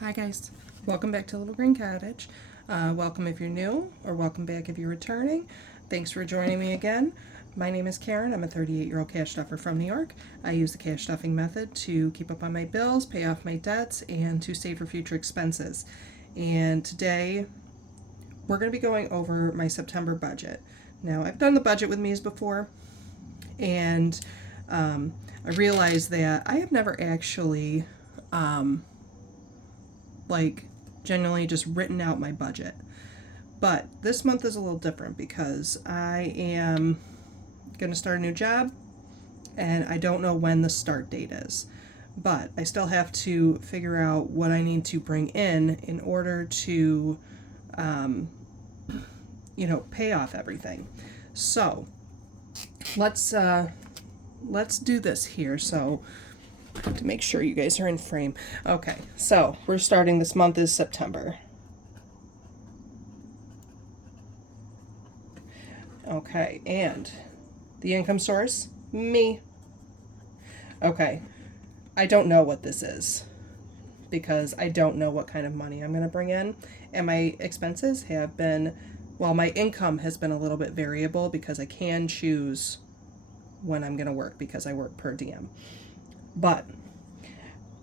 Hi guys, welcome back to Little Green Cottage. Welcome if you're new, or welcome back if you're returning. Thanks for joining me again. My name is Karen. I'm a 38-year-old cash stuffer from New York. I use the cash stuffing method to keep up on my bills, pay off my debts, and to save for future expenses. And today we're going to be going over my September budget. Now, I've done the budget with Mies before, and I realized that I have never actually like generally just written out my budget. But this month is a little different because I am going to start a new job and I don't know when the start date is. But I still have to figure out what I need to bring in order to, pay off everything. So let's do this here. So to make sure you guys are in frame. Okay, so we're starting this month is September. Okay, and the income source, me. Okay, I don't know what this is because I don't know what kind of money I'm going to bring in. And my expenses have been, well, my income has been a little bit variable because I can choose when I'm going to work because I work per diem. But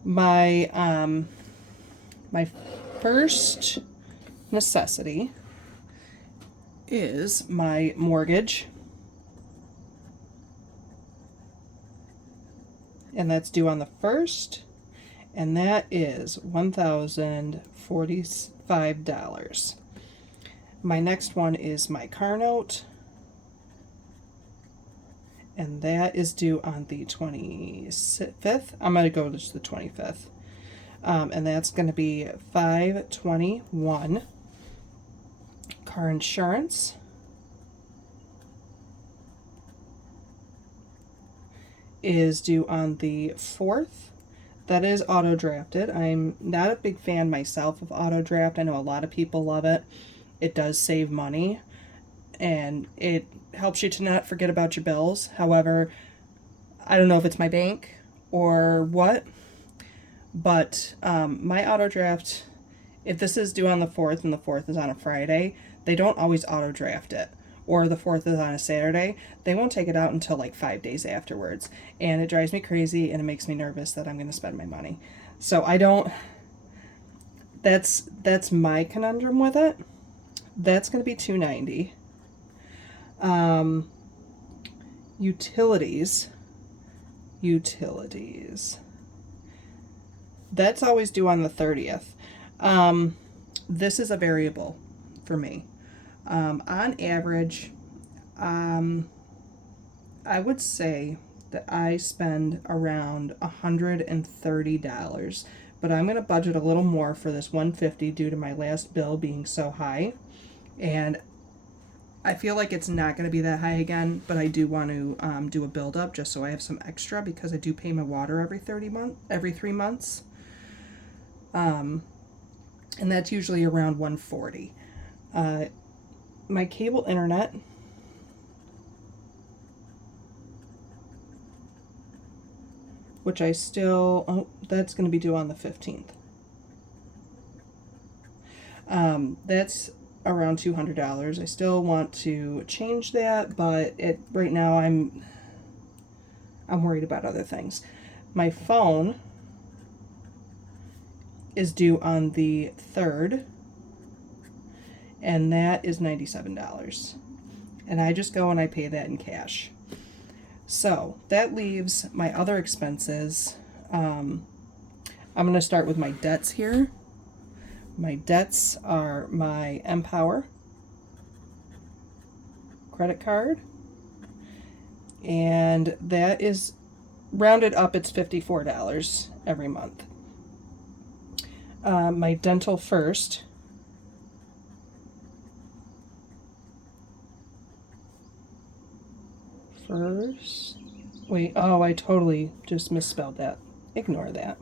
my first necessity is my mortgage, and that's due on the 1st, and that is $1,045. My next one is my car note, and that is due on the 25th. I'm going to go to the 25th. And that's going to be $521. Car insurance is due on the 4th. That is auto drafted. I'm not a big fan myself of auto draft. I know a lot of people love it. It does save money and it helps you to not forget about your bills. However, I don't know if it's my bank or what, but my auto draft, if this is due on the 4th and the 4th is on a Friday, they don't always auto draft it. Or the 4th is on a Saturday, they won't take it out until like 5 days afterwards. And it drives me crazy and it makes me nervous that I'm going to spend my money. So I don't, that's my conundrum with it. That's going to be $290. Utilities. That's always due on the 30th. This is a variable for me. On average, I would say that I spend around $130, but I'm going to budget a little more for this $150 due to my last bill being so high. And I feel like it's not going to be that high again, but I do want to do a build up just so I have some extra because I do pay my water every 3 months. And that's usually around $140. My cable internet, which I still, that's going to be due on the 15th. That's around $200. I still want to change that, but right now I'm worried about other things. My phone is due on the 3rd, and that is $97. And I just go and I pay that in cash. So that leaves my other expenses. I'm going to start with my debts here. My debts are my Empower credit card, and that is rounded up, it's $54 every month. My Dental First, wait, oh, I totally just misspelled that. Ignore that.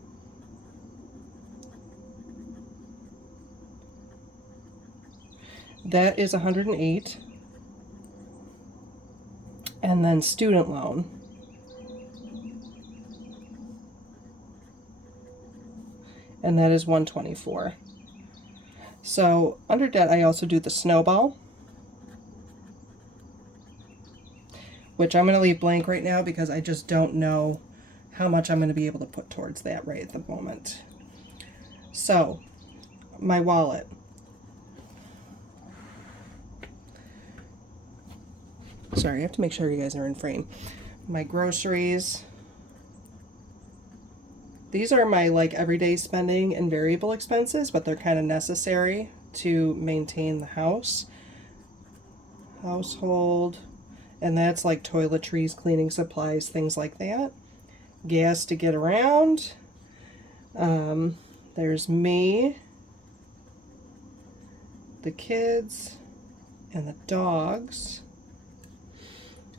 That is 108. And then student loan. and that is 124. So under debt, I also do the snowball, which I'm going to leave blank right now because I just don't know how much I'm going to be able to put towards that right at the moment. So my wallet. Sorry, I have to make sure you guys are in frame. My groceries. These are my like everyday spending and variable expenses, but they're kind of necessary to maintain the house. Household, and that's like toiletries, cleaning supplies, things like that. Gas to get around. There's me, the kids, and the dogs.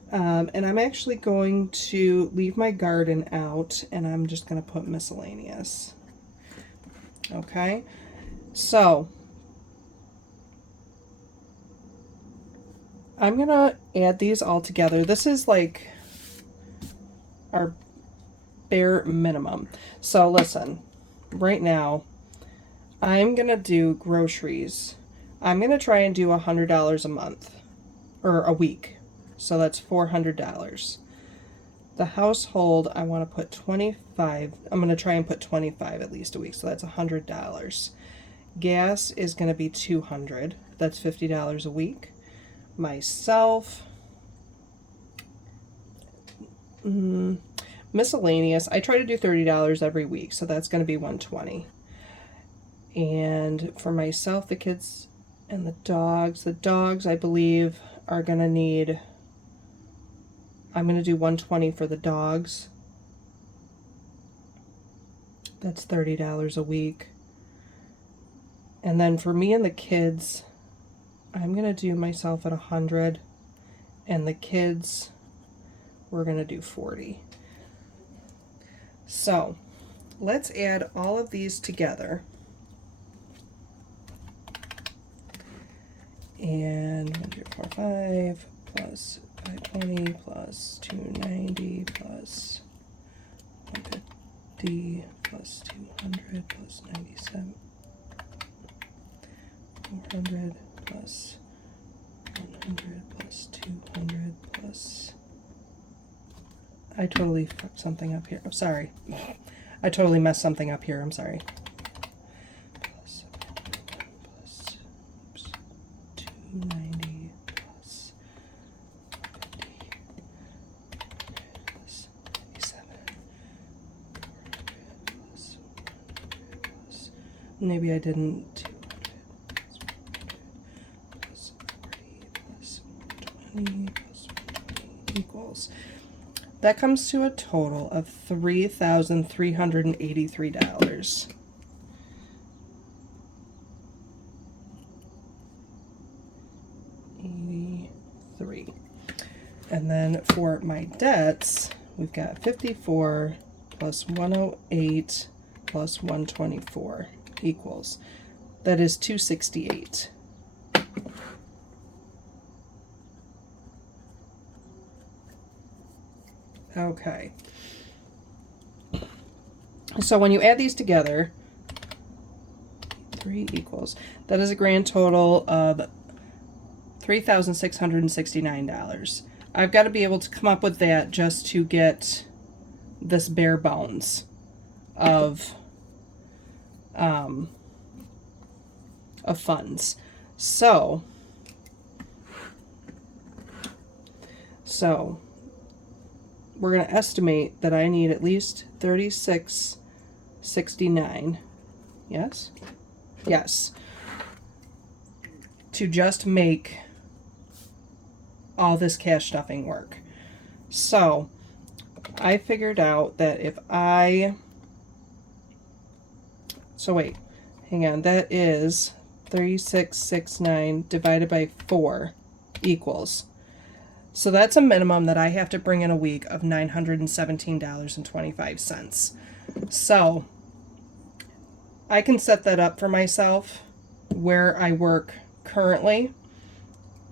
And I'm actually going to leave my garden out, and I'm just going to put miscellaneous. Okay, so I'm going to add these all together. This is like our bare minimum. So listen, right now, I'm going to do groceries. I'm going to try and do $100 a month, or a week. So that's $400. The household, I want to put 25. I'm going to try and put 25 at least a week. So that's $100. Gas is going to be $200. That's $50 a week. Myself, miscellaneous, I try to do $30 every week. So that's going to be $120. And for myself, the kids and the dogs I believe are going to need, I'm going to do $120 for the dogs. That's $30 a week. And then for me and the kids, I'm going to do myself at $100, and the kids, we're going to do $40. So let's add all of these together. And 145 plus 520 plus 290 plus 150 plus 200 plus 97, 400 plus 100 plus 200 plus, I totally fucked something up here. I'm sorry. I totally messed something up here. I'm sorry. Plus 290 plus 50 plus 97, 400 plus 100 plus, maybe I didn't, 200 plus 40 plus 120 plus 120 equals, that comes to a total of $3,383. And then for my debts, we've got 54 plus 108 plus 124 equals, that is 268. Okay. So when you add these together, 3 equals, that is a grand total of $3,669. I've got to be able to come up with that just to get this bare bones of funds. So we're going to estimate that I need at least $36.69. Yes? Yes. To just make all this cash stuffing work. So I figured out that if wait, hang on, that is 3669 divided by 4 equals. So that's a minimum that I have to bring in a week of $917.25. So I can set that up for myself where I work currently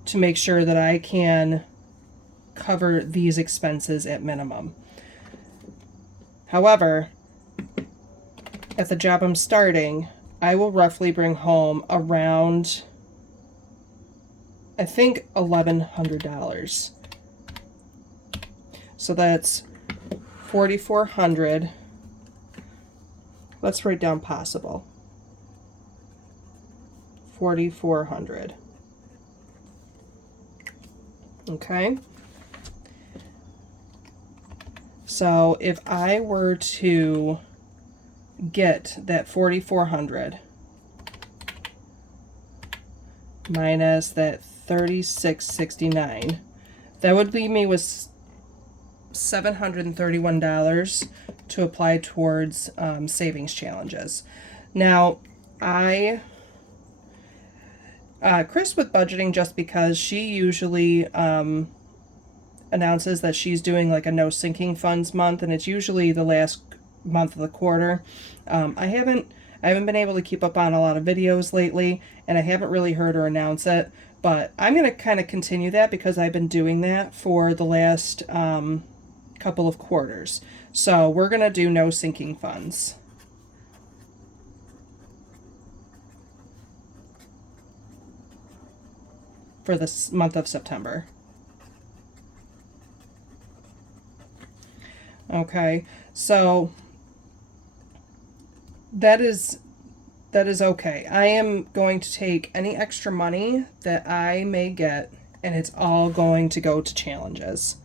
to make sure that I can cover these expenses at minimum. However, at the job I'm starting, I will roughly bring home around, I think, $1,100. So that's 4,400. Let's write down possible. 4,400. Okay. So if I were to get that 4,400 minus that 3,669, that would leave me with $731 to apply towards savings challenges. Now, Chris with budgeting, just because she usually announces that she's doing like a no sinking funds month, and it's usually the last month of the quarter. I haven't been able to keep up on a lot of videos lately, and I haven't really heard her announce it, but I'm going to kind of continue that because I've been doing that for the last couple of quarters. So we're going to do no sinking funds. For this month of September. Okay, so that is okay. I am going to take any extra money that I may get, and it's all going to go to challenges.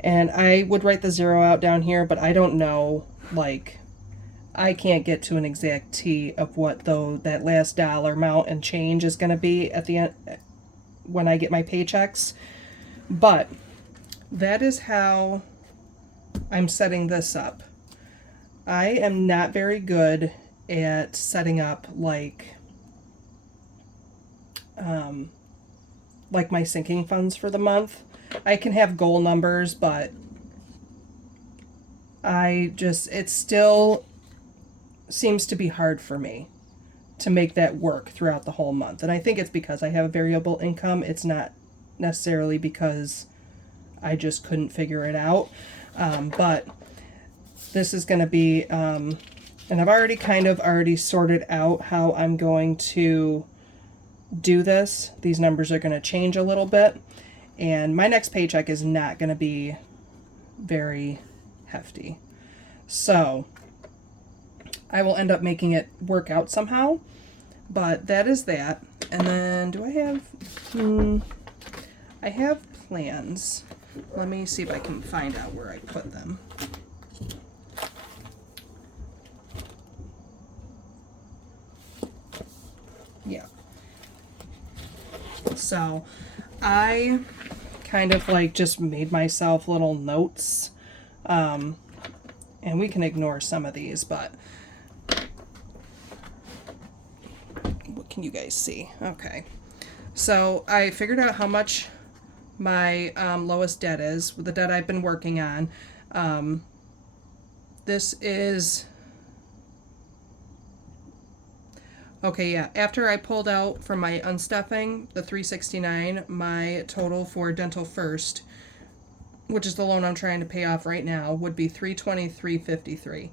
And I would write the zero out down here, but I don't know, like, I can't get to an exact T of what though that last dollar amount and change is going to be at the end when I get my paychecks. But that is how I'm setting this up. I am not very good at setting up like my sinking funds for the month. I can have goal numbers, but it still seems to be hard for me to make that work throughout the whole month. And I think it's because I have a variable income. It's not necessarily because I just couldn't figure it out. But this is going to be, and I've already sorted out how I'm going to do this. These numbers are going to change a little bit. And my next paycheck is not going to be very hefty. So I will end up making it work out somehow, but that is that. And then do I have, I have plans. Let me see if I can find out where I put them. Yeah. So I kind of like just made myself little notes, and we can ignore some of these, but what can you guys see? Okay. So I figured out how much my lowest debt is with the debt I've been working on. This is okay. Yeah, after I pulled out from my unstuffing the $369, my total for Dental First, which is the loan I'm trying to pay off right now, would be $323.53.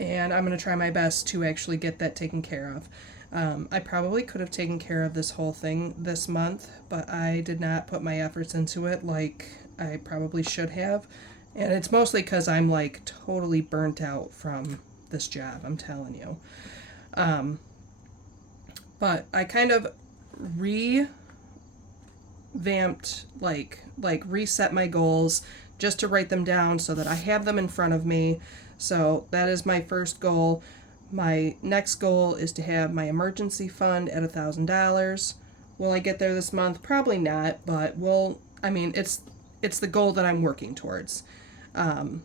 And I'm going to try my best to actually get that taken care of. I probably could have taken care of this whole thing this month, but I did not put my efforts into it like I probably should have. And it's mostly because I'm like totally burnt out from this job, I'm telling you. But I kind of revamped, like reset my goals just to write them down so that I have them in front of me. So that is my first goal. My next goal is to have my emergency fund at $1,000. Will I get there this month? Probably not, but it's the goal that I'm working towards. And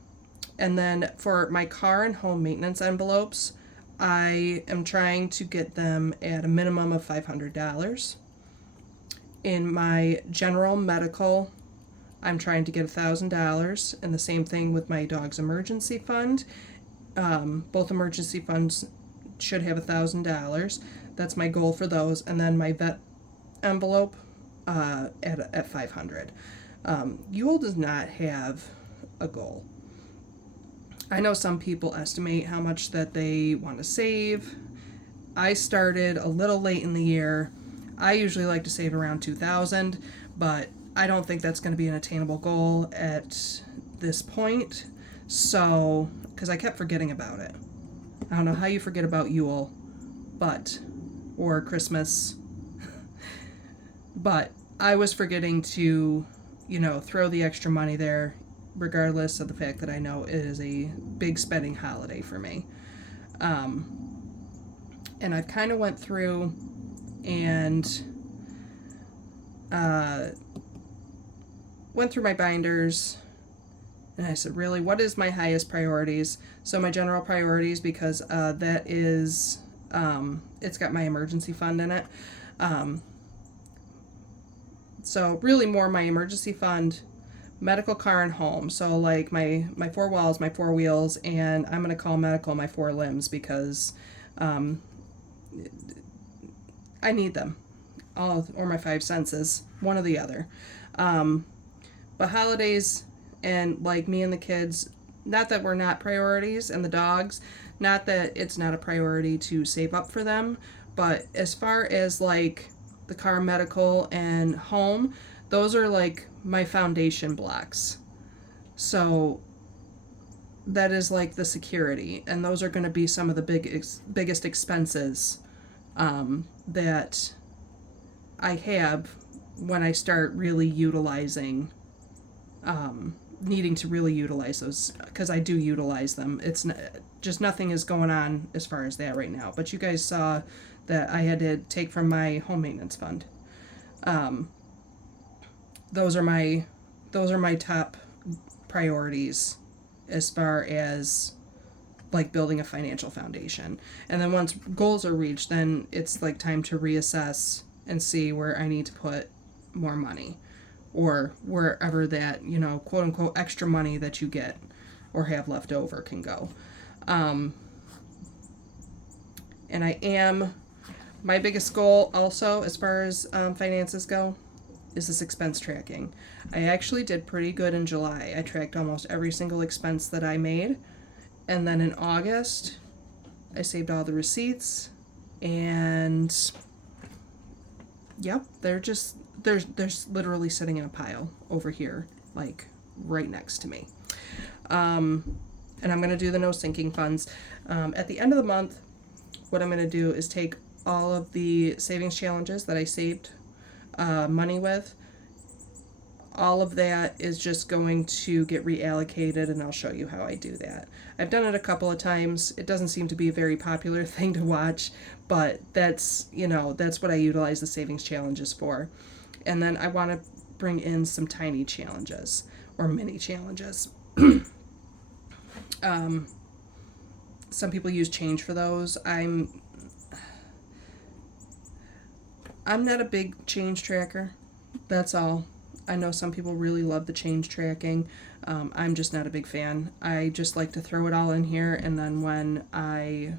then for my car and home maintenance envelopes, I am trying to get them at a minimum of $500. In my general medical, I'm trying to get $1,000, and the same thing with my dog's emergency fund. Both emergency funds should have $1,000. That's my goal for those. And then my vet envelope at $500. Ewell does not have a goal. I know some people estimate how much that they want to save. I started a little late in the year. I usually like to save around $2,000, but I don't think that's going to be an attainable goal at this point. So, because I kept forgetting about it. I don't know how you forget about Yule, or Christmas, but I was forgetting to, throw the extra money there, regardless of the fact that I know it is a big spending holiday for me. And I kind of went through and went through my binders, and I said, really, what is my highest priorities? So my general priorities, because that is, it's got my emergency fund in it. So really more my emergency fund, medical, car, and home. So like my 4 walls, my 4 wheels, and I'm going to call medical my 4 limbs because I need them. Or my 5 senses, one or the other. But holidays and like me and the kids, not that we're not priorities, and the dogs, not that it's not a priority to save up for them, but as far as like the car, medical, and home, those are like my foundation blocks. So that is like the security, and those are going to be some of the biggest expenses that I have when I start really utilizing, needing to really utilize those, because I do utilize them. It's just nothing is going on as far as that right now. But you guys saw that I had to take from my home maintenance fund. Those are my top priorities as far as like building a financial foundation. And then once goals are reached, then it's like time to reassess and see where I need to put more money, or wherever that, quote unquote extra money that you get or have left over can go. And my biggest goal also as far as finances go is this expense tracking. I actually did pretty good in July. I tracked almost every single expense that I made. And then in August, I saved all the receipts, and yep, they're literally sitting in a pile over here, like right next to me. And I'm going to do the no sinking funds. At the end of the month, what I'm going to do is take all of the savings challenges that I saved money with. All of that is just going to get reallocated, and I'll show you how I do that. I've done it a couple of times. It doesn't seem to be a very popular thing to watch, but that's what I utilize the savings challenges for. And then I want to bring in some tiny challenges or mini challenges. Some people use change for those. I'm not a big change tracker. That's all. I know some people really love the change tracking. I'm just not a big fan. I just like to throw it all in here, and then when I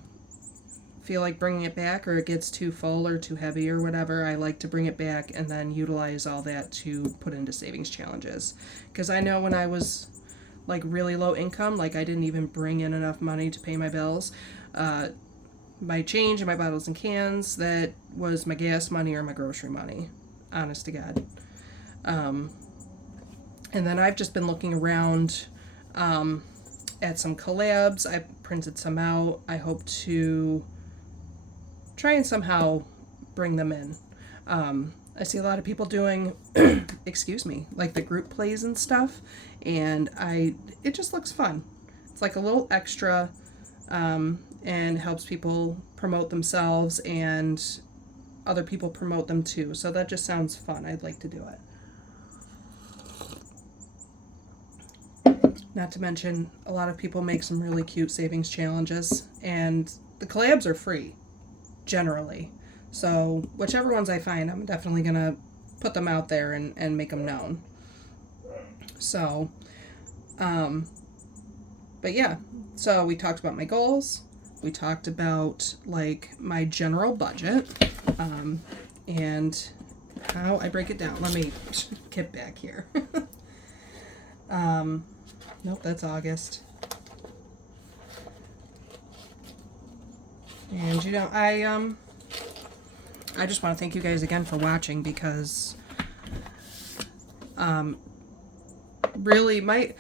feel like bringing it back, or it gets too full or too heavy or whatever, I like to bring it back and then utilize all that to put into savings challenges. Because I know when I was like really low income, like I didn't even bring in enough money to pay my bills, my change and my bottles and cans, that was my gas money or my grocery money, honest to God. And then I've just been looking around at some collabs. I printed some out. I hope to try and somehow bring them in. I see a lot of people doing, like the group plays and stuff, and it just looks fun. It's like a little extra, and helps people promote themselves, and other people promote them too. So that just sounds fun. I'd like to do it. Not to mention, a lot of people make some really cute savings challenges, and the collabs are free, generally. So whichever ones I find, I'm definitely going to put them out there and make them known. So, but yeah, so we talked about my goals. We talked about like my general budget, and how I break it down. Let me get back here. Nope, that's August. And you know, I just want to thank you guys again for watching, because really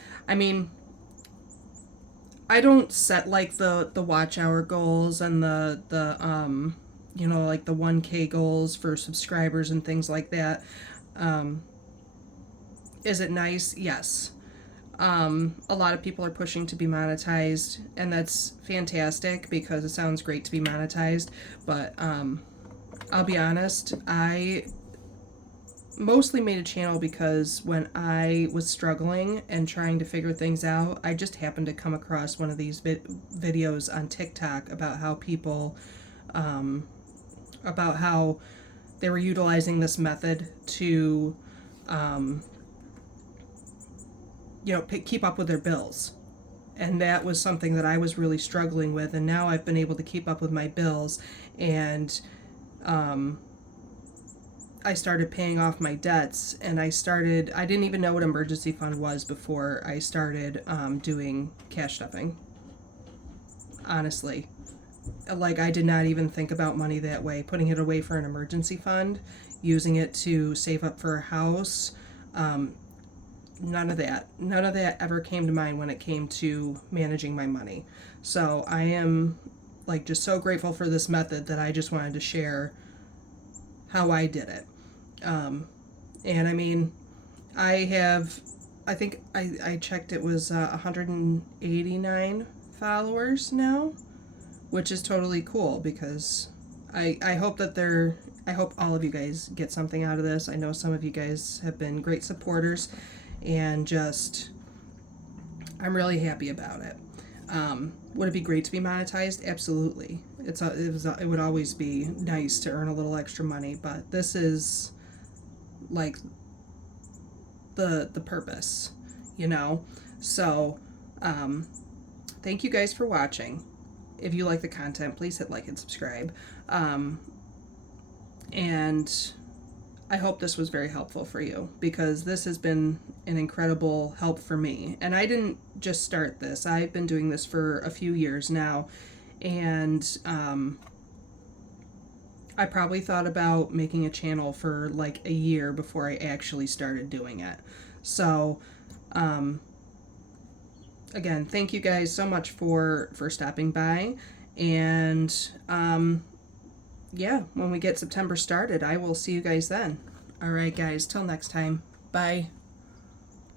I don't set like the watch hour goals and the you know, like the 1K goals for subscribers and things like that. Is it nice? Yes. A lot of people are pushing to be monetized, and that's fantastic because it sounds great to be monetized. But I'll be honest, I mostly made a channel because when I was struggling and trying to figure things out, I just happened to come across one of these videos on TikTok about how people, about how they were utilizing this method to, you know, keep up with their bills. And that was something that I was really struggling with, and now I've been able to keep up with my bills, and I started paying off my debts, and I didn't even know what emergency fund was before I started doing cash stuffing. Honestly. Like, I did not even think about money that way. Putting it away for an emergency fund, using it to save up for a house, none of that. None of that ever came to mind when it came to managing my money. So I am like just so grateful for this method that I just wanted to share how I did it. And I mean, I think I checked, it was 189 followers now, which is totally cool, because I hope that I hope all of you guys get something out of this. I know some of you guys have been great supporters, and just, I'm really happy about it. Would it be great to be monetized? Absolutely. It would always be nice to earn a little extra money, but this is like the purpose, you know? So, thank you guys for watching. If you like the content, please hit like and subscribe. And I hope this was very helpful for you, because this has been an incredible help for me. And I didn't just start this. I've been doing this for a few years now. And I probably thought about making a channel for like a year before I actually started doing it. So, again, thank you guys so much for stopping by. And yeah, when we get September started, I will see you guys then. All right, guys, till next time. Bye.